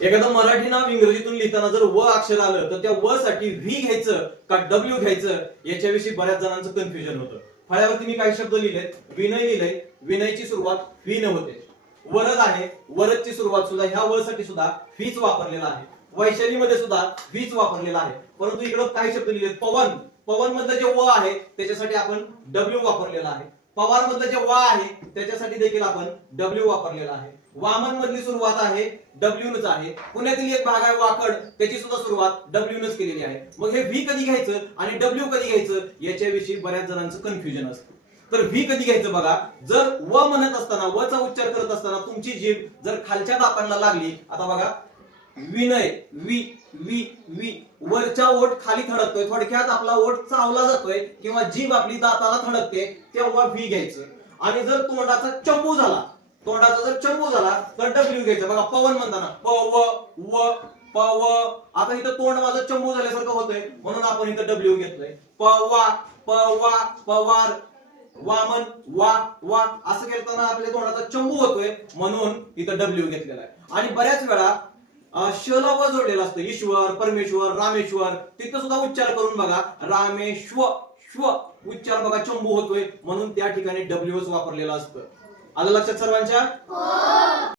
एखादं मराठी नाव इंग्रजीतून लिहिताना जर व अक्षर आलं तर त्या व साठी व्ही घ्यायचं का डब्ल्यू घ्यायचं याच्याविषयी बऱ्याच जणांचं कन्फ्युजन होतं. फळ्यावरती मी काही शब्द लिहिलेत. विनय लिहिलंय, विनयची सुरुवात व्ही न होते. वरद आहे, वरदची सुरुवात सुद्धा ह्या व साठी सुद्धा व्हीच वापरलेला आहे. वैशालीमध्ये सुद्धा व्हीच वापरलेला आहे. परंतु इकडे काही शब्द लिहिलेत. पवन, पवन मधलं जे व आहे त्याच्यासाठी आपण डब्ल्यू वापरलेला आहे. पवार मधलं जे व आहे त्याच्यासाठी देखील आपण डब्ल्यू वापरलेला आहे. वामन मधली सुरुवात आहे डब्ल्यू नच आहे. पुण्यातील एक भाग आहे वाकड, त्याची सुद्धा सुरुवात डब्ल्यू नच केलेली आहे. मग हे व्ही कधी घ्यायचं आणि डब्ल्यू कधी घ्यायचं याच्याविषयी बऱ्याच जणांचं कन्फ्युजन असतं. तर व्ही कधी घ्यायचं बघा, जर व म्हणत असताना, व चा उच्चार करत असताना तुमची जीभ जर खालच्या दातांना लागली, आता बघा विनय, वी वी वी, वरच्या ओठ खाली थडकतोय, थोडक्यात आपला ओठ चावला जातोय किंवा जीभ आपली दाताला थडकते, तेव्हा व्ही घ्यायचं. आणि जर तोंडाचा चंबू झाला, तोंडाचा जर चंबू झाला तर डब्ल्यू घ्यायचं. बघा पवन म्हणताना प व व प व, आता इथं तोंड माझं चंबू झाल्यासारखं होतंय म्हणून आपण इथं डब्ल्यू घेतलंय. प वा पवार, वामन वा वा असं करताना आपल्या तोंडाचा चंबू होतोय म्हणून इथं डब्ल्यू घेतलेला आहे. आणि बऱ्याच वेळा शला व जोडलेला असतं. ईश्वर, परमेश्वर, रामेश्वर, तिथं सुद्धा उच्चार करून बघा रामेश्व श्व, उच्चार बघा चंबू होतोय म्हणून त्या ठिकाणी डब्ल्यूच वापरलेला असतं. आलं लक्षात सर्वांच्या?